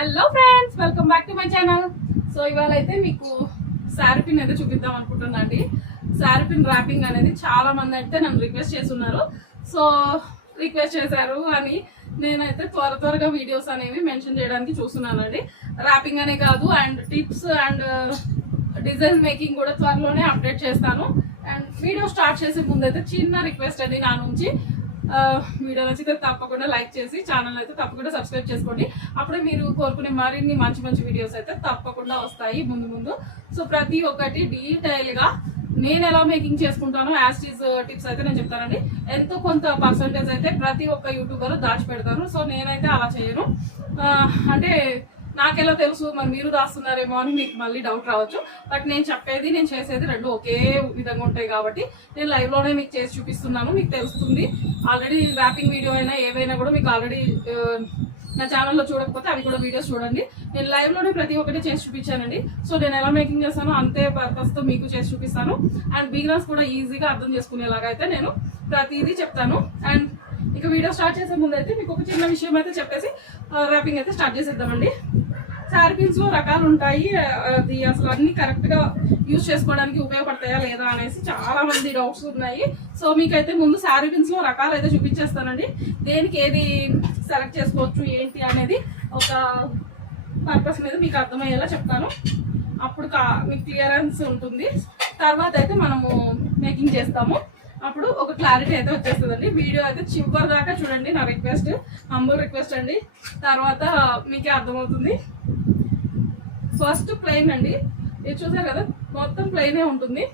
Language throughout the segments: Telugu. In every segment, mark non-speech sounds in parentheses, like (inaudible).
Hello friends welcome back to my channel so ఇవాళ అయితే మీకు శారీ పిన్ అయితే చూపిద్దాం అనుకుంటున్నాండి శారీ పిన్ ర్యాపింగ్ అనేది చాలా మంది అయితే నన్ను రిక్వెస్ట్ చేస్తున్నారు. సో రిక్వెస్ట్ చేశారు అని నేనైతే త్వర త్వరగా వీడియోస్ అనేవి మెన్షన్ చేయడానికి చూస్తున్నానండి ర్యాపింగ్ అనే కాదు and tips and design making కూడా త్వరలోనే అప్డేట్ చేస్తాను. అండ్ వీడియో స్టార్ట్ చేసే ముందైతే చిన్న రిక్వెస్ట్ అది నా నుంచి. వీడియో నచ్చితే తప్పకుండా లైక్ చేసి ఛానల్ అయితే తప్పకుండా సబ్స్క్రైబ్ చేసుకోండి. అప్పుడే మీరు కోరుకునే మరిన్ని మంచి మంచి వీడియోస్ అయితే తప్పకుండా వస్తాయి ముందు ముందు. సో ప్రతి ఒక్కటి డీటెయిల్గా నేను ఎలా మేకింగ్ చేసుకుంటానో యాస్టీస్ టిప్స్ uh, అయితే నేను చెప్తానండి. ఎంతో కొంత పర్సంటేజ్ అయితే ప్రతి ఒక్క యూట్యూబర్ దాచిపెడతారు. సో నేనైతే అలా చేయను. అంటే నాకెలా తెలుసు? మరి మీరు రాస్తున్నారేమో అని మీకు మళ్ళీ డౌట్ రావచ్చు. బట్ నేను చెప్పేది నేను చేసేది రెండు ఒకే విధంగా ఉంటాయి కాబట్టి నేను లైవ్లోనే మీకు చేసి చూపిస్తున్నాను. మీకు తెలుస్తుంది. ఆల్రెడీ ర్యాపింగ్ వీడియో అయినా ఏవైనా కూడా మీకు ఆల్రెడీ నా ఛానల్లో చూడకపోతే అవి కూడా వీడియోస్ చూడండి. నేను లైవ్లోనే ప్రతి ఒక్కటి చేసి చూపించానండి. సో నేను ఎలా మేకింగ్ చేస్తానో అంతే పర్పస్తో మీకు చేసి చూపిస్తాను. అండ్ బిగినర్స్ కూడా ఈజీగా అర్థం చేసుకునేలాగా అయితే నేను ప్రతిదీ చెప్తాను. అండ్ ఇక వీడియో స్టార్ట్ చేసే ముందు అయితే మీకు ఒక చిన్న విషయం అయితే చెప్పేసి ర్యాపింగ్ అయితే స్టార్ట్ చేసేద్దామండి. శారీస్లో రకాలు ఉంటాయి. అది అసలు అన్ని కరెక్ట్గా యూజ్ చేసుకోవడానికి ఉపయోగపడతాయా లేదా అనేసి చాలా మంది డౌట్స్ ఉన్నాయి. సో మీకైతే ముందు శారీ పిన్స్లో రకాలు అయితే చూపించేస్తానండి. దేనికి ఏది సెలెక్ట్ చేసుకోవచ్చు ఏంటి అనేది ఒక పర్పస్ మీద మీకు అర్థమయ్యేలా చెప్తాను. అప్పుడు కా- మీకు క్లియరెన్స్ ఉంటుంది. తర్వాత అయితే మనము మేకింగ్ చేస్తాము. అప్పుడు ఒక క్లారిటీ అయితే వచ్చేస్తుందండి. వీడియో అయితే చివరి దాకా చూడండి నా రిక్వెస్ట్ హంబుల్ రిక్వెస్ట్ అండి. తర్వాత మీకే అర్థమవుతుంది. ఫస్ట్ ప్లెయిన్ అండి. ఇది చూసారు కదా? మొత్తం ప్లెయినే ఉంటుంది.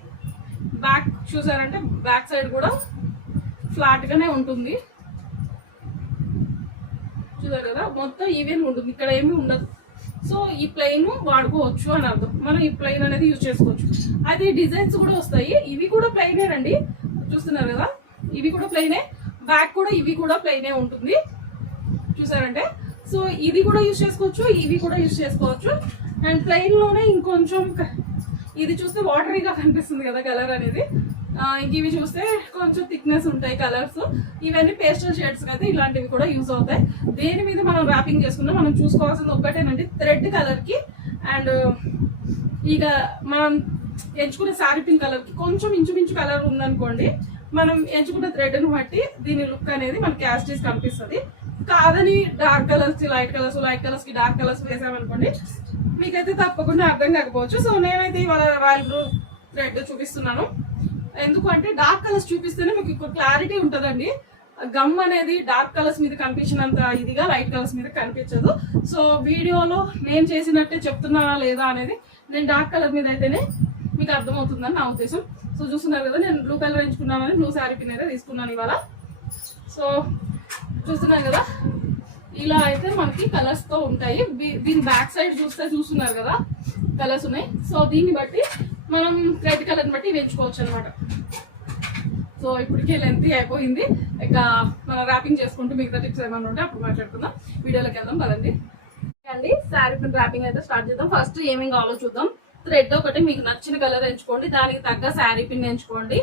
బ్యాక్ చూసారంటే బ్యాక్ సైడ్ కూడా ఫ్లాట్గానే ఉంటుంది. చూసారు కదా? మొత్తం ఈవెన్ ఉంటుంది. ఇక్కడ ఏమీ ఉండదు. సో ఈ ప్లెయిన్ వాడుకోవచ్చు అని అర్థం. మనం ఈ ప్లెయిన్ అనేది యూజ్ చేసుకోవచ్చు. అది డిజైన్స్ కూడా వస్తాయి. ఇవి కూడా ప్లెయినే అండి చూస్తున్నారు కదా? ఇవి కూడా ప్లెయినే బ్యాక్ కూడా ఇవి కూడా ప్లెయినే ఉంటుంది. చూసారంటే? సో ఇది కూడా యూజ్ చేసుకోవచ్చు. ఇవి కూడా యూజ్ చేసుకోవచ్చు. అండ్ ప్లెయిన్లోనే ఇంకొంచెం ఇది చూస్తే వాటరీగా కనిపిస్తుంది కదా కలర్ అనేది. ఇంక ఇవి చూస్తే కొంచెం థిక్నెస్ ఉంటాయి కలర్స్ ఇవన్నీ పేస్టల్ షేడ్స్ అయితే ఇలాంటివి కూడా యూజ్ అవుతాయి. దేని మీద మనం ర్యాపింగ్ చేసుకున్నా మనం చూసుకోవాల్సింది ఒక్కటేనండి థ్రెడ్ కలర్కి అండ్ ఇక మనం ఎంచుకునే శారీ పింక్ కలర్కి కొంచెం ఇంచుమించు కలర్ ఉందనుకోండి మనం ఎంచుకున్న థ్రెడ్ను బట్టి దీని లుక్ అనేది మనకి యాస్టీస్ కనిపిస్తుంది. కాదని డార్క్ కలర్స్కి లైట్ కలర్స్ లైట్ కలర్స్కి డార్క్ కలర్స్ వేసామనుకోండి మీకైతే తప్పకుండా అర్థం కాకపోవచ్చు. సో నేనైతే ఇవాళ రాయల్ బ్రూ థ్రెడ్ చూపిస్తున్నాను. ఎందుకంటే డార్క్ కలర్స్ చూపిస్తేనే మీకు ఎక్కువ క్లారిటీ ఉంటుందండి. గమ్ అనేది డార్క్ కలర్స్ మీద కనిపించినంత ఇదిగా లైట్ కలర్స్ మీద కనిపించదు. సో వీడియోలో నేను చేసినట్టే చెప్తున్నానా లేదా అనేది నేను డార్క్ కలర్ మీద అయితేనే మీకు అర్థమవుతుందని నా ఉద్దేశం. సో చూస్తున్నారు కదా నేను బ్లూ కలర్ ఎంచుకున్నానని బ్లూ శారీ పిన్ అయితే తీసుకున్నాను ఇవాళ. సో చూస్తున్నారు కదా ఇలా అయితే మనకి కలర్స్తో ఉంటాయి. దీ- దీని బ్యాక్ సైడ్ చూస్తే చూస్తున్నారు కదా కలర్స్ ఉన్నాయి. సో దీన్ని బట్టి మనం రెడ్ కలర్ బట్టి వేయించుకోవచ్చు అనమాట సో ఇప్పటికే లెంత్ అయిపోయింది. ఇక మనం ర్యాపింగ్ చేసుకుంటూ మిగతా టిప్స్ ఏమైనా ఉంటే అప్పుడు మాట్లాడుకుందాం. వీడియోలోకి వెళ్దాం పదండి. అండి శారీ పిన్ ర్యాపింగ్ అయితే స్టార్ట్ చేద్దాం. ఫస్ట్ ఏమేమి కావాలో చూద్దాం. థ్రెడ్ ఒకటి మీకు నచ్చిన కలర్ ఎంచుకోండి. దానికి తగ్గ శారీ పిన్ ఎంచుకోండి.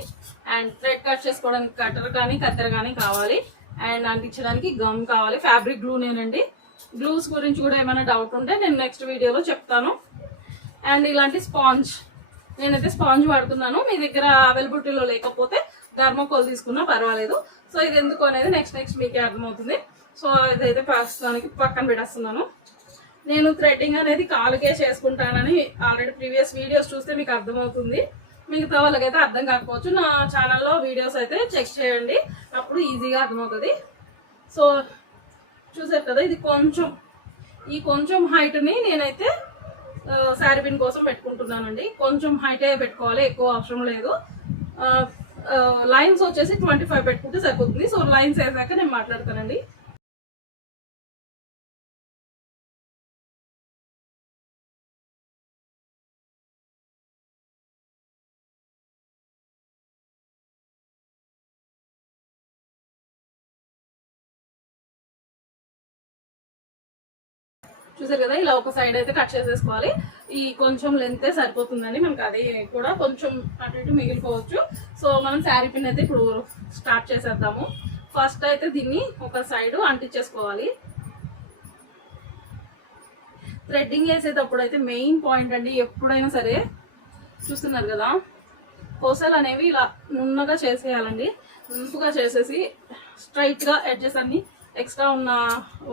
అండ్ థ్రెడ్ కట్ చేసుకోవడానికి కట్టర్ కానీ కత్తెర కానీ కావాలి. అండ్ అంటించడానికి గమ్ కావాలి. ఫ్యాబ్రిక్ గ్లూ నేనండి. గ్లూస్ గురించి కూడా ఏమైనా డౌట్ ఉంటే నేను నెక్స్ట్ వీడియోలో చెప్తాను. అండ్ ఇలాంటి స్పాంజ్ నేనైతే స్పాంజ్ వాడుతున్నాను. మీ దగ్గర అవైలబిలిటీలో లేకపోతే ధర్మకోల్ తీసుకున్నా పర్వాలేదు. సో ఇది ఎందుకు అనేది నెక్స్ట్ నెక్స్ట్ మీకే అర్థమవుతుంది. సో ఇదైతే ప్రస్తుతానికి పక్కన పెట్టేస్తున్నాను. నేను థ్రెడ్డింగ్ అనేది కాలుకే చేసుకుంటానని ఆల్రెడీ ప్రీవియస్ వీడియోస్ చూస్తే మీకు అర్థమవుతుంది. మిగతా వాళ్ళకైతే అర్థం కాకపోవచ్చు. నా ఛానల్లో వీడియోస్ అయితే చెక్ చేయండి. అప్పుడు ఈజీగా అర్థమవుతుంది. సో చూసారు కదా ఇది కొంచెం ఈ కొంచెం హైట్ని నేనైతే శారీ పిన్ కోసం పెట్టుకుంటున్నానండి. కొంచెం హైటే పెట్టుకోవాలి ఎక్కువ అవసరం లేదు. లైన్స్ వచ్చేసి ట్వంటీ ఫైవ్ పెట్టుకుంటే సరిపోతుంది. సో లైన్స్ వేసాక నేను మాట్లాడతానండి. చూసారు కదా? ఇలా ఒక సైడ్ అయితే కట్ చేసేసుకోవాలి. ఈ కొంచెం లెంతే సరిపోతుందని మనకి అది కూడా కొంచెం అటు ఇటు మిగిలిపోవచ్చు. సో మనం శారీ పిన్ అయితే ఇప్పుడు స్టార్ట్ చేసేద్దాము. ఫస్ట్ అయితే దీన్ని ఒక సైడ్ అంటించేసుకోవాలి. థ్రెడ్డింగ్ వేసేటప్పుడు అయితే మెయిన్ పాయింట్ అండి. ఎప్పుడైనా సరే చూస్తున్నారు కదా? కోసలు అనేవి ఇలా నున్నగా చేసేయాలండి. నుంపుగా చేసేసి స్ట్రైట్గా ఎడ్జెస్ అన్ని ఎక్స్ట్రా ఉన్న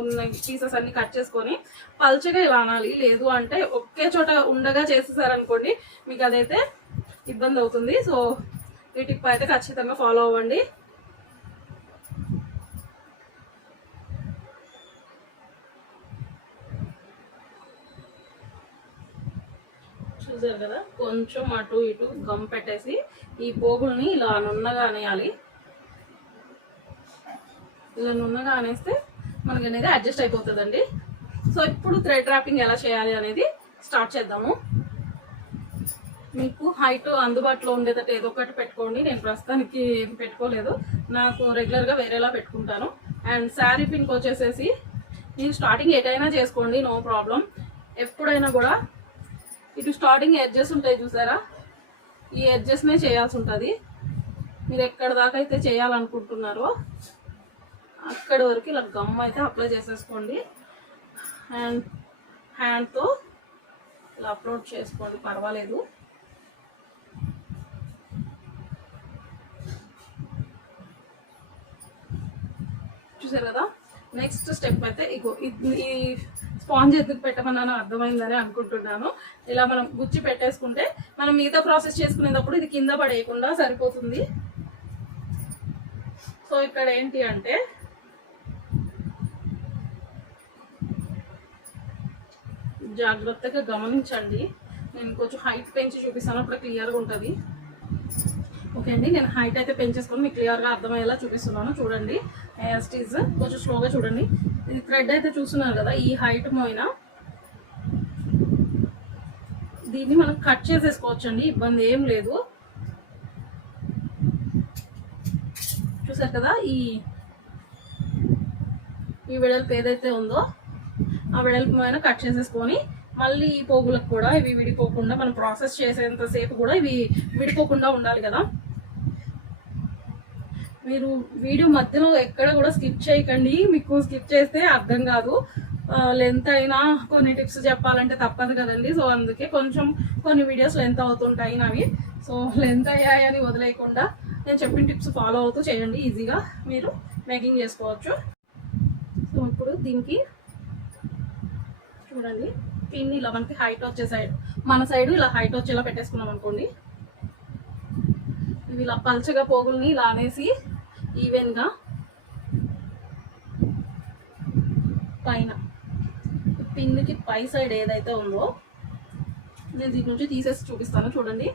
ఉన్న పీసెస్ అన్ని కట్ చేసుకొని పల్చగా ఇలా అనాలి లేదు అంటే ఒకే చోట ఉండగా చేసేసారనుకోండి మీకు అదైతే ఇబ్బంది అవుతుంది. సో ఈ టిప్ అయితే ఖచ్చితంగా ఫాలో అవ్వండి. చూసారు కదా? కొంచెం అటు ఇటు గమ్ పెట్టేసి ఈ పోగుల్ని ఇలా నున్నగా అనేయాలి. ఇలా నున్నగా అనేస్తే మనకి అనేది అడ్జస్ట్ అయిపోతుందండి. సో ఇప్పుడు థ్రెడ్ ర్యాపింగ్ ఎలా చేయాలి అనేది స్టార్ట్ చేద్దాము. మీకు హైట్ అందుబాటులో ఉండేటట్టు ఏదో ఒకటి పెట్టుకోండి. నేను ప్రస్తుతానికి ఏం పెట్టుకోలేదు. నాకు రెగ్యులర్గా వేరేలా పెట్టుకుంటాను. అండ్ శారీ పిన్కి వచ్చేసేసి మీరు స్టార్టింగ్ ఎటైనా చేసుకోండి నో ప్రాబ్లం ఎప్పుడైనా కూడా ఇటు స్టార్టింగ్ ఎడ్జెస్ ఉంటాయి చూసారా? ఈ ఎడ్జెస్నే చేయాల్సి ఉంటుంది. మీరు ఎక్కడ దాకా అయితే చేయాలనుకుంటున్నారో అక్కడి వరకు ఇలా గమ్ అయితే అప్లై చేసేసుకోండి. హ్యాండ్ హ్యాండ్తో ఇలా అప్లోడ్ చేసుకోండి పర్వాలేదు. చూసారు కదా? నెక్స్ట్ స్టెప్ అయితే ఇగో ఇది- ఈ స్పాంజ్ ఎందుకు పెట్టమన్నాను అర్థమైందని అనుకుంటున్నాను. ఇలా మనం గుచ్చి పెట్టేసుకుంటే మనం మిగతా ప్రాసెస్ చేసుకునేటప్పుడు ఇది కింద పడేయకుండా సరిపోతుంది. సో ఇక్కడ ఏంటి అంటే జాగ్రత్తగా గమనించండి. నేను కొంచెం హైట్ పెంచి చూపిస్తాను. అప్పుడు క్లియర్గా ఉంటుంది. ఓకే అండి. నేను హైట్ అయితే పెంచేసుకొని మీకు క్లియర్గా అర్థమయ్యేలా చూపిస్తున్నాను. చూడండి. యాస్టీజ్ కొంచెం స్లోగా చూడండి. ఇది థ్రెడ్ అయితే చూస్తున్నారు కదా ఈ హైట్ మోయిన? దీన్ని మనం కట్ చేసేసుకోవచ్చు అండి ఇబ్బంది ఏం లేదు. చూసారు కదా ఈ ఈ వెడల్పు ఏదైతే ఉందో ఆ వెడల్పు పైన కట్ చేసేసుకొని మళ్ళీ ఈ పోగులకు కూడా ఇవి విడిపోకుండా మనం ప్రాసెస్ చేసేంతసేపు కూడా ఇవి విడిపోకుండా ఉండాలి కదా. మీరు వీడియో మధ్యలో ఎక్కడ కూడా స్కిప్ చేయకండి. మీకు స్కిప్ చేస్తే అర్థం కాదు. లెంత్ అయినా కొన్ని టిప్స్ చెప్పాలంటే తప్పదు కదండి. సో అందుకే కొంచెం కొన్ని వీడియోస్ లెంత్ అవుతుంటాయి నావి. సో లెంత్ అయ్యాయని వదిలేయకుండా నేను చెప్పిన టిప్స్ ఫాలో అవుతూ చేయండి. ఈజీగా మీరు మేకింగ్ చేసుకోవచ్చు. సో ఇప్పుడు దీనికి చూడండి. పిన్ ఇలా మనకి హైట్ వచ్చే సైడ్ మన సైడ్ ఇలా హైట్ వచ్చేలా పెట్టేసుకున్నాం అనుకోండి. ఇవి ఇలా పల్చగా పోగుల్ని ఇలా అనేసి ఈవెన్గా పైన. పిన్కి పై సైడ్ ఏదైతే ఉందో నేను దీని నుంచి తీసేసి చూపిస్తాను చూడండి.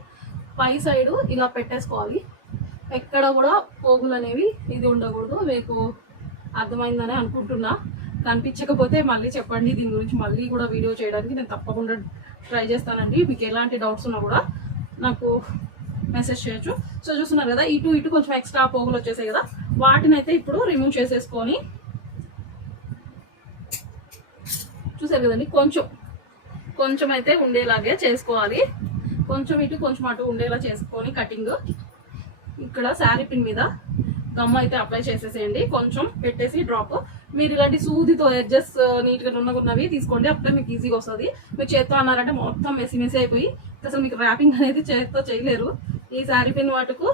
పై సైడ్ ఇలా పెట్టేసుకోవాలి. ఎక్కడ కూడా పోగులు అనేవి ఇది ఉండకూడదు. మీకు అర్థమైందని అనుకుంటున్నా. కనిపించకపోతే మళ్ళీ చెప్పండి దీని గురించి మళ్ళీ కూడా వీడియో చేయడానికి నేను తప్పకుండా ట్రై చేస్తానండి. మీకు ఎలాంటి డౌట్స్ ఉన్నా కూడా నాకు మెసేజ్ చేయొచ్చు. సో చూస్తున్నారు కదా ఇటు ఇటు కొంచెం ఎక్స్ట్రా పోగులు వచ్చేసాయి కదా వాటిని అయితే ఇప్పుడు రిమూవ్ చేసేసుకొని చూసారు కదండి కొంచెం కొంచెం అయితే ఉండేలాగే చేసుకోవాలి. కొంచెం ఇటు కొంచెం అటు ఉండేలా చేసుకొని కటింగ్ ఇక్కడ శారీ పిన్ మీద గమ్ అయితే అప్లై చేసేసేయండి. కొంచెం పెట్టేసి డ్రాప్ మీరు ఇలాంటి సూదితో ఎడ్జెస్ uh, నీట్గా ఉన్నవి తీసుకోండి. అప్పుడే మీకు ఈజీగా వస్తుంది. మీరు చేత్తో అన్నారంటే మొత్తం మెసి మెసి అయిపోయి అసలు మీకు ర్యాపింగ్ (laughs) అనేది చేత్తో చేయలేరు. ఈ శారీ పిన్ వాటికు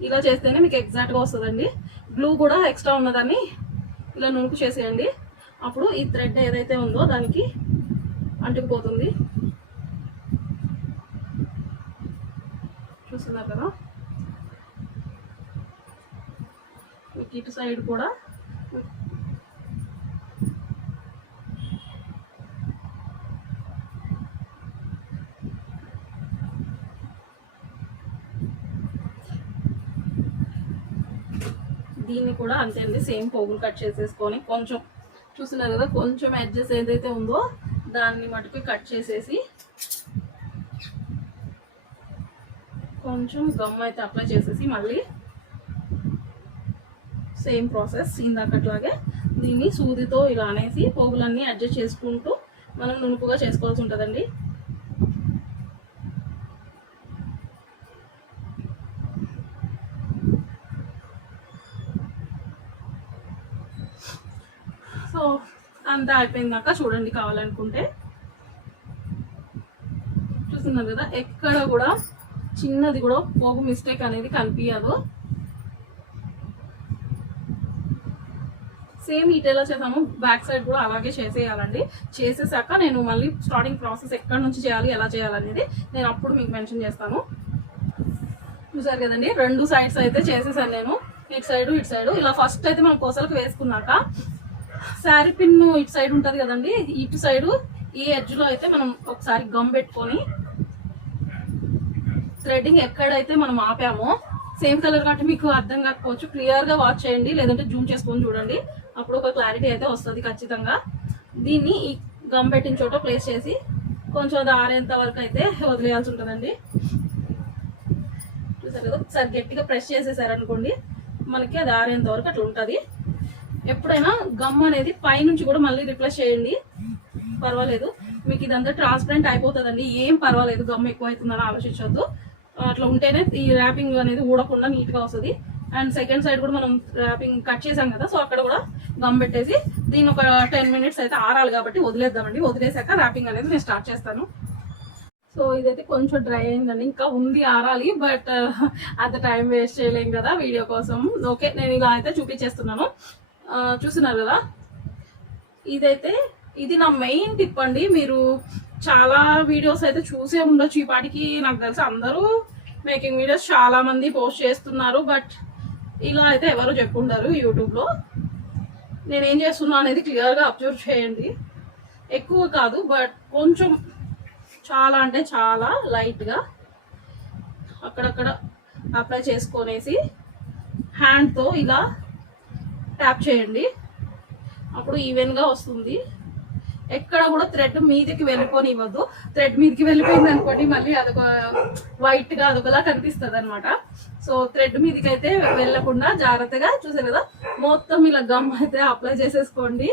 ఇలా చేస్తేనే మీకు ఎగ్జాక్ట్గా వస్తుందండి. గ్లూ కూడా ఎక్స్ట్రా ఉన్నదాన్ని ఇలా నునుకు చేసేయండి. అప్పుడు ఈ థ్రెడ్ ఏదైతే ఉందో దానికి అంటుకుపోతుంది. చూస్తున్నారు కదా? మీకు ఇటు సైడ్ కూడా దీన్ని కూడా అంతే సేమ్ పోగులు కట్ చేసేసుకొని కొంచెం చూస్తున్నారు కదా కొంచెం అడ్జస్ట్ ఏదైతే ఉందో దాన్ని మటుకు కట్ చేసేసి కొంచెం గమ్ అయితే అప్లై చేసేసి మళ్ళీ సేమ్ ప్రాసెస్ ఇందాకట్లాగే దీన్ని సూదితో ఇలా అనేసి పోగులన్నీ అడ్జస్ట్ చేసుకుంటూ మనం నునుపుగా చేసుకోవాల్సి ఉంటుందండి సో అంతా అయిపోయిందాక చూడండి కావాలనుకుంటే. చూస్తున్నారు కదా ఎక్కడ కూడా చిన్నది కూడా పోగు మిస్టేక్ అనేది కనిపించదు సేమ్ ఇటు ఎలా చేసాము బ్యాక్ సైడ్ కూడా అలాగే చేసేయాలండి. చేసేసాక నేను మళ్ళీ స్టార్టింగ్ ప్రాసెస్ ఎక్కడి నుంచి చేయాలి ఎలా చేయాలనేది నేను అప్పుడు మీకు మెన్షన్ చేస్తాను. చూసారు కదండి రెండు సైడ్స్ అయితే చేసేసాను నేను. ఇటు సైడ్ ఇటు సైడ్ ఇలా ఫస్ట్ అయితే మనం కోసలకు వేసుకున్నాక శారీ పిన్ ఇటు సైడ్ ఉంటుంది కదండి ఇటు సైడ్ ఈ ఎడ్జ్లో అయితే మనం ఒకసారి గమ్ పెట్టుకొని థ్రెడ్డింగ్ ఎక్కడైతే మనం ఆపామో సేమ్ కలర్ కాబట్టి మీకు అర్థం కాకపోవచ్చు. క్లియర్గా వాచ్ చేయండి లేదంటే జూమ్ చేసుకొని చూడండి. అప్పుడు ఒక క్లారిటీ అయితే వస్తుంది ఖచ్చితంగా. దీన్ని ఈ గమ్ పెట్టిన చోట ప్లేస్ చేసి కొంచెం అది ఆరేంత వరకు అయితే వదిలేయాల్సి ఉంటుందండి. చూసారు కదా? ఒకసారి గట్టిగా ప్రెస్ చేసేసారనుకోండి మనకి అది ఆరేంత వరకు అట్లా ఉంటుంది. ఎప్పుడైనా గమ్ అనేది పైనుంచి కూడా మళ్ళీ రిప్లేస్ చేయండి. పర్వాలేదు. మీకు ఇదంతా ట్రాన్స్పరెంట్ అయిపోతుందండి. ఏం పర్వాలేదు. గమ్ ఎక్కువ అవుతుందని ఆలోచించవద్దు అట్లా ఉంటేనే ఈ ర్యాపింగ్ అనేది ఊడకుండా నీట్గా వస్తుంది. అండ్ సెకండ్ సైడ్ కూడా మనం ర్యాపింగ్ కట్ చేసాం కదా సో అక్కడ కూడా గమ్ పెట్టేసి దీని ఒక టెన్ మినిట్స్ అయితే ఆరాలి కాబట్టి వదిలేద్దామండి. వదిలేసాక ర్యాపింగ్ అనేది నేను స్టార్ట్ చేస్తాను. సో ఇదైతే కొంచెం డ్రై అయిందండి. ఇంకా ఉంది ఆరాలి బట్ uh, (laughs) అంత టైం వేస్ట్ చేయలేం కదా వీడియో కోసం. ఓకే నేను ఇలా అయితే చూపించేస్తున్నాను. చూస్తున్నారు కదా? ఇదైతే ఇది నా మెయిన్ టిప్ అండి. మీరు చాలా వీడియోస్ అయితే చూసే ఉండొచ్చు. ఈ పాటికి నాకు తెలిసి అందరూ మేకింగ్ వీడియోస్ చాలా మంది పోస్ట్ చేస్తున్నారు. బట్ ఇలా అయితే ఎవరు చెప్పుండరు యూట్యూబ్లో నేను ఏం చేస్తున్నా అనేది క్లియర్గా అబ్జర్వ్ చేయండి. ఎక్కువ కాదు బట్ కొంచెం చాలా అంటే చాలా లైట్గా అక్కడక్కడ అప్లై చేసుకొనేసి హ్యాండ్తో ఇలా ట్యాప్ చేయండి. అప్పుడు ఈవెన్గా వస్తుంది. ఎక్కడ కూడా థ్రెడ్ మీదకి వెళ్ళిపోని ఇవ్వద్దు థ్రెడ్ మీదకి వెళ్ళిపోయింది అనుకోండి మళ్ళీ అదొక వైట్గా అదొకలా కనిపిస్తుంది అనమాట సో థ్రెడ్ మీదకి అయితే వెళ్ళకుండా జాగ్రత్తగా చూసారు కదా మొత్తం ఇలా గమ్ అయితే అప్లై చేసేసుకోండి.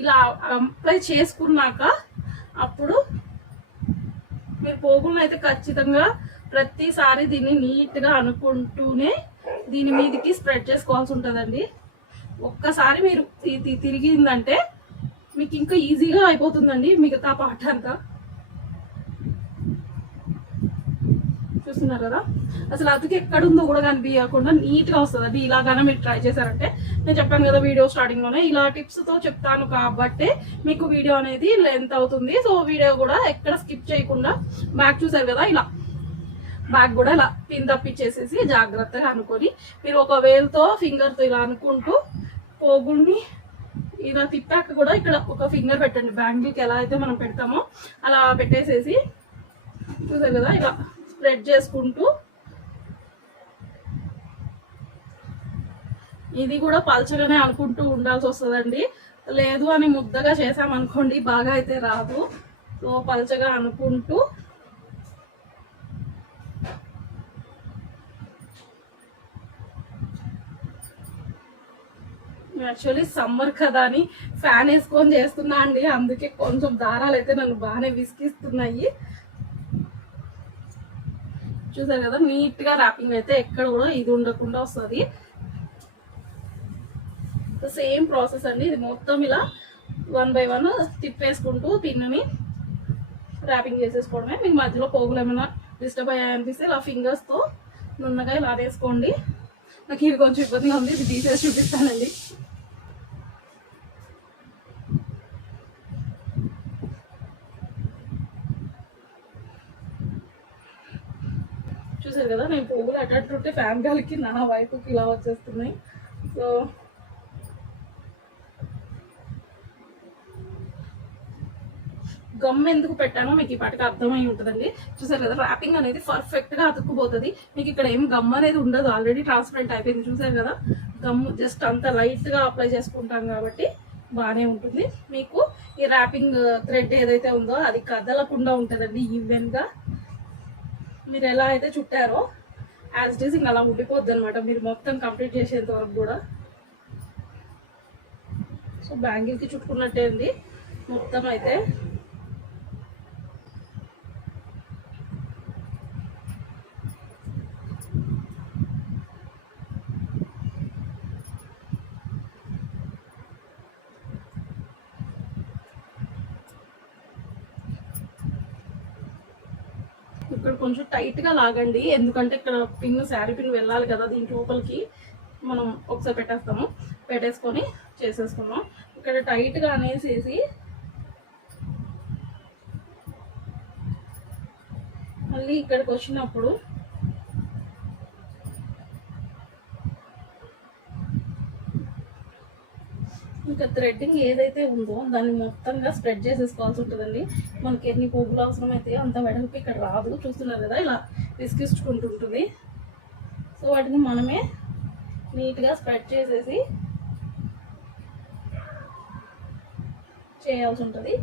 ఇలా అప్లై చేసుకున్నాక అప్పుడు మీరు పోగులను అయితే ఖచ్చితంగా ప్రతిసారి దీన్ని నీట్గా అనుకుంటూనే దీని మీదకి స్ప్రెడ్ చేసుకోవాల్సి ఉంటుందండి. ఒక్కసారి మీరు తిరిగిందంటే మీకు ఇంకా ఈజీగా అయిపోతుందండి మిగతా పాట అంతా. చూస్తున్నారు కదా? అసలు అతికి ఎక్కడుందో కూడా కనిపించకుండా నీట్గా వస్తుంది. ఇలాగానే మీరు ట్రై చేశారంటే నేను చెప్పాను కదా వీడియో స్టార్టింగ్లోనే ఇలా టిప్స్తో చెప్తాను కాబట్టి మీకు వీడియో అనేది లెంత్ అవుతుంది. సో వీడియో కూడా ఎక్కడ స్కిప్ చేయకుండా బ్యాక్ చూసారు కదా ఇలా బ్యాగ్ కూడా ఇలా పిన్ తప్పించేసేసి జాగ్రత్తగా అనుకొని మీరు ఒక వేలుతో ఫింగర్తో ఇలా అనుకుంటూ పోగుల్ని ఇలా తిప్పాక కూడా ఇక్కడ ఒక ఫింగర్ పెట్టండి. బ్యాంగిల్కి ఎలా అయితే మనం పెడతామో అలా పెట్టేసేసి చూసారు కదా ఇలా స్ప్రెడ్ చేసుకుంటూ ఇది కూడా పల్చగానే అనుకుంటూ ఉండాల్సి వస్తుందండి. లేదు అని ముద్దగా చేసామనుకోండి బాగా అయితే రాదు. సో పల్చగా అనుకుంటూ యాక్చువల్లీ సమ్మర్ కదా అని ఫ్యాన్ వేసుకొని చేస్తున్నా అండి. అందుకే కొంచెం దారాలు అయితే నన్ను బాగానే విసిగిస్తున్నాయి. చూసారు కదా నీట్గా ర్యాపింగ్ అయితే ఎక్కడ కూడా ఇది ఉండకుండా వస్తుంది. సేమ్ ప్రాసెస్ అండి. ఇది మొత్తం ఇలా వన్ బై వన్ తిప్పేసుకుంటూ తిన్నని ర్యాపింగ్ చేసేసుకోవడమే. మీకు మధ్యలో పోగులు ఏమైనా డిస్టర్బ్ అయ్యాయనిపిస్తే ఇలా ఫింగర్స్తో నున్నగా ఇలా వేసుకోండి నాకు ఇది కొంచెం ఇబ్బందిగా ఉంది. ఇది తీసేసి చూపిస్తానండి. చూసారు కదా నేను పువ్వులు అట్టట్టుంటే ఫ్యాన్ గాలికి నా వైపుకి ఇలా వచ్చేస్తున్నాయి. సో గమ్ ఎందుకు పెట్టానో మీకు ఈ పాటికి అర్థమై ఉంటుందండి. చూసారు కదా ర్యాపింగ్ అనేది పర్ఫెక్ట్గా అతుక్కుపోతుంది. మీకు ఇక్కడ ఏం గమ్ అనేది ఉండదు ఆల్రెడీ ట్రాన్స్పరెంట్ అయిపోయింది. చూసారు కదా గమ్ జస్ట్ అంత లైట్గా అప్లై చేసుకుంటాం కాబట్టి బాగానే ఉంటుంది. మీకు ఈ ర్యాపింగ్ థ్రెడ్ ఏదైతే ఉందో అది కదలకుండా ఉంటుందండి ఈవెన్గా మీరు ఎలా అయితే చుట్టారో యాజ్ ఇట్ ఈస్ ఇంకా అలా ఉండిపోద్ది అనమాట మీరు మొత్తం కంప్లీట్ చేసేంత వరకు కూడా. సో బ్యాంగిల్కి చుట్టుకున్నట్టే ఉంది. మొత్తం అయితే ఇక్కడ గట్టిగా లాగండి. ఎందుకంటే ఇక్కడ పిన్ శారీ పిన్ వెళ్ళాలి కదా దీని లోపలికి. మనం ఒకసారి పెట్టేస్తాము. పెట్టేసుకొని చేసేసుకున్నాం ఇక్కడ టైట్గా అనేసేసి మళ్ళీ ఇక్కడికి వచ్చినప్పుడు ఇంకా థ్రెడ్డింగ్ ఏదైతే ఉందో దాన్ని మొత్తంగా స్ప్రెడ్ చేసేసుకోవాల్సి ఉంటుందండి. మనకి ఎన్ని పువ్వులు అవసరమైతే అంత వెడల్పు ఇక్కడ రాదు. చూస్తున్నారు కదా ఇలా విసిగిస్తుంటుంటుంది సో వాటిని మనమే నీట్గా స్ప్రెడ్ చేసేసి చేయాల్సి ఉంటుంది.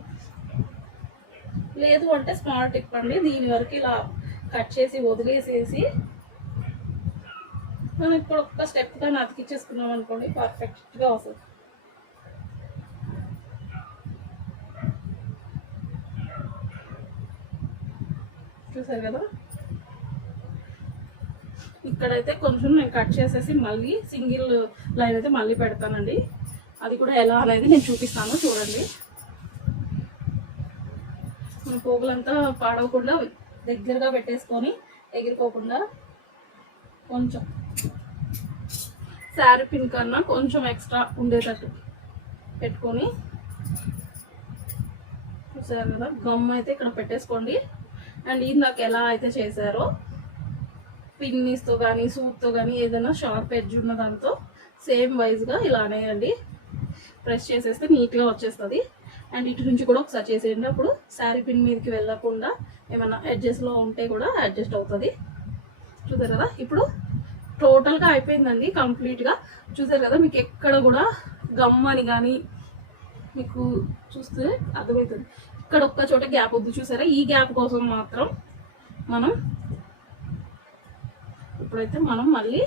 లేదు అంటే స్మాల్ టిప్ అండి. దీని వరకు ఇలా కట్ చేసి వదిలేసేసి మనం ఇప్పుడు ఒక్క స్టెప్ కానీ అతికిచ్చేసుకున్నాం అనుకోండి పర్ఫెక్ట్గా వస్తుంది. చూసారు కదా? ఇక్కడైతే కొంచెం నేను కట్ చేసేసి మళ్ళీ సింగిల్ లైన్ అయితే మళ్ళీ పెడతానండి. అది కూడా ఎలా అనేది నేను చూపిస్తాను చూడండి. మన పోగులంతా పాడవకుండా దగ్గరగా పెట్టేసుకొని ఎగిరిపోకుండా కొంచెం శారీ పిన్ కన్నా కొంచెం ఎక్స్ట్రా ఉండేటట్టు పెట్టుకొని చూసారు కదా? గమ్ అయితే ఇక్కడ పెట్టేసుకోండి. అండ్ ఇది నాకు ఎలా అయితే చేశారో పిన్నీస్తో కానీ సూట్తో కానీ ఏదైనా షార్ప్ ఎడ్జ్ ఉన్న దాంతో సేమ్ వైజ్గా ఇలానే అండి. ప్రెస్ చేసేస్తే నీట్గా వచ్చేస్తుంది. అండ్ ఇటు నుంచి కూడా ఒకసారి చేసేయండి. అప్పుడు శారీ పిన్ మీదకి వెళ్ళకుండా ఏమైనా ఎడ్జెస్లో ఉంటే కూడా అడ్జస్ట్ అవుతుంది. చూసారు కదా? ఇప్పుడు టోటల్గా అయిపోయిందండి కంప్లీట్గా. చూసారు కదా? మీకు ఎక్కడ కూడా గమ్ అని కానీ మీకు చూస్తే అర్థమవుతుంది. ఇక్కడ ఒక్క చోట గ్యాప్ వద్దు చూసారా? ఈ గ్యాప్ కోసం మాత్రం మనం ఇప్పుడైతే మనం మళ్ళీ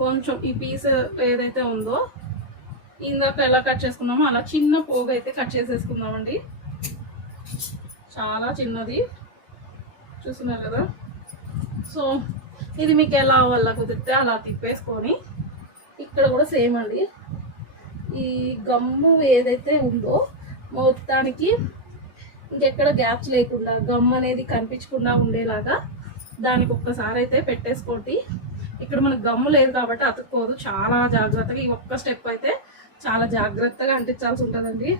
కొంచెం ఈ పీస్ ఏదైతే ఉందో ఇందాక ఎలా కట్ చేసుకున్నామో అలా చిన్న పోగు అయితే కట్ చేసేసుకుందామండి. చాలా చిన్నది. చూస్తున్నారు కదా? సో ఇది మీకు ఎలా వల్ల కుదిరితే అలా తిప్పేసుకొని ఇక్కడ కూడా సేమ్ అండి. ఈ గమ్ము ఏదైతే ఉందో మొత్తానికి ఇంకెక్కడ గ్యాప్స్ లేకుండా గమ్ అనేది కనిపించకుండా ఉండేలాగా దానికి ఒక్కసారి అయితే పెట్టేసుకోండి. ఇక్కడ మనకు గమ్ము లేదు కాబట్టి అతుక్కోదు. చాలా జాగ్రత్తగా ఈ ఒక్క స్టెప్ అయితే చాలా జాగ్రత్తగా అంటించాల్సి ఉంటుందండి.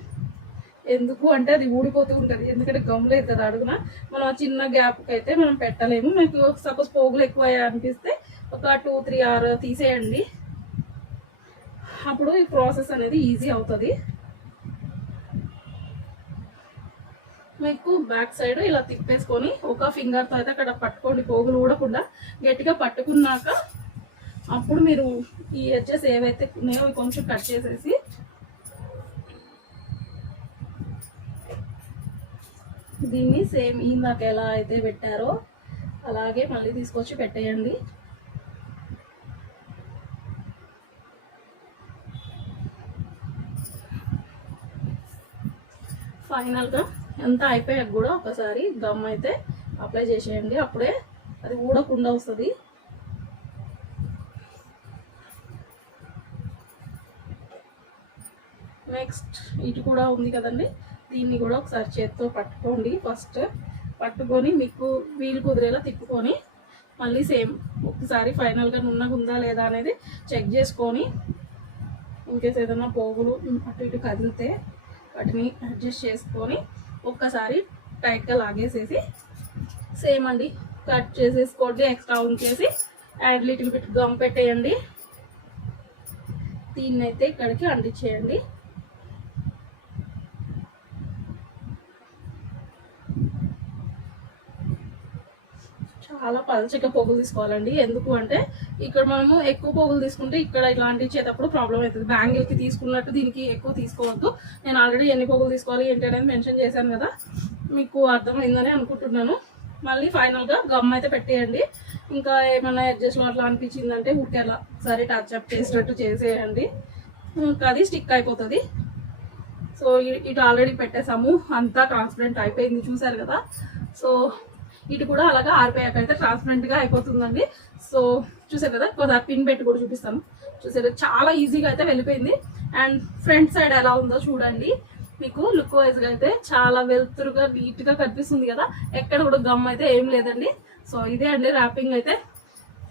ఎందుకు అంటే అది ఊడిపోతూ ఉంటుంది. ఎందుకంటే గమ్ లేదు కదా అడుగున. మనం ఆ చిన్న గ్యాప్కి అయితే మనం పెట్టలేము. మీకు సపోజ్ పోగులు ఎక్కువ అనిపిస్తే ఒక టూ త్రీ ఆర్ తీసేయండి. అప్పుడు ఈ ప్రాసెస్ అనేది ఈజీ అవుతుంది. మీకు బ్యాక్ సైడ్ ఇలా తిప్పేసుకొని ఒక ఫింగర్తో అయితే అక్కడ పట్టుకోండి పోగులు ఊడకుండా గట్టిగా పట్టుకున్నాక అప్పుడు మీరు ఈ ఎడ్జెస్ ఏవైతే ఉన్నాయో అవి కొంచెం కట్ చేసేసి దీన్ని సేమ్ ఇందాక ఎలా అయితే పెట్టారో అలాగే మళ్ళీ తీసుకొచ్చి పెట్టేయండి. ఫైనల్గా ఎంత అయిపోయాక కూడా ఒకసారి గమ్ అయితే అప్లై చేసేయండి. అప్పుడే అది ఊడకుండా వస్తుంది. నెక్స్ట్ ఇటు కూడా ఉంది కదండి. దీన్ని కూడా ఒకసారి చేత్తో పట్టుకోండి. ఫస్ట్ పట్టుకొని మీకు వీలు కుదిరేలా తిప్పుకొని మళ్ళీ సేమ్ ఒకసారి ఫైనల్గా నున్నగా ఉందా లేదా అనేది చెక్ చేసుకొని ఇంకేస్ ఏదైనా పోగులు అటు ఇటు కదిలితే వాటిని అడ్జస్ట్ చేసుకొని ఒక్కసారి టైట్గా లాగేసేసి సేమ్ అండి. కట్ చేసేసుకోండి ఎక్స్ట్రా ఉంచేసి అండ్ లిటిల్ బిట్ గమ్ పెట్టేయండి. దీన్ని అయితే ఇక్కడికి అంటించేయండి. చాలా పలచక పోగులు తీసుకోవాలండి. ఎందుకు అంటే ఇక్కడ మనము ఎక్కువ పోగులు తీసుకుంటే ఇక్కడ ఇలాంటి ఇచ్చేటప్పుడు ప్రాబ్లం అవుతుంది. బ్యాంగిల్కి తీసుకున్నట్టు దీనికి ఎక్కువ తీసుకోవద్దు. నేను ఆల్రెడీ ఎన్ని పోగులు తీసుకోవాలి ఏంటి అనేది మెన్షన్ చేశాను కదా. మీకు అర్థమైందని అనుకుంటున్నాను. మళ్ళీ ఫైనల్గా గమ్ అయితే పెట్టేయండి. ఇంకా ఏమైనా అడ్జస్ట్లో అట్లా అనిపించిందంటే ఉట్టేలా సరే టచ్ అప్ చేసినట్టు చేసేయండి. ఇంకా అది స్టిక్ అయిపోతుంది. సో ఇటు ఆల్రెడీ పెట్టేసాము. అంతా ట్రాన్స్పరెంట్ అయిపోయింది. చూసారు కదా? సో ఇటు కూడా అలాగా ఆరిపోయాక అయితే ట్రాన్స్పరెంట్గా అయిపోతుందండి. సో చూసారు కదా ఒకసారి పిన్ పెట్టి కూడా చూపిస్తాను. చూసారు చాలా ఈజీగా అయితే వెళ్ళిపోయింది. అండ్ ఫ్రంట్ సైడ్ ఎలా ఉందో చూడండి. మీకు లుక్ వైజ్గా అయితే చాలా వెలుతురుగా నీట్గా కనిపిస్తుంది కదా. ఎక్కడ కూడా గమ్ అయితే ఏం లేదండి. సో ఇదే అండి ర్యాపింగ్ అయితే.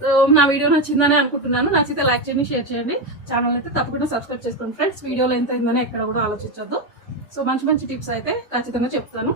సో నా వీడియో నచ్చిందని అనుకుంటున్నాను. నచ్చితే లైక్ చేయండి షేర్ చేయండి. ఛానల్ అయితే తప్పకుండా సబ్స్క్రైబ్ చేసుకోండి ఫ్రెండ్స్ వీడియోలో ఎంత అయిందని ఎక్కడ కూడా ఆలోచించొద్దు. సో మంచి మంచి టిప్స్ అయితే ఖచ్చితంగా చెప్తాను.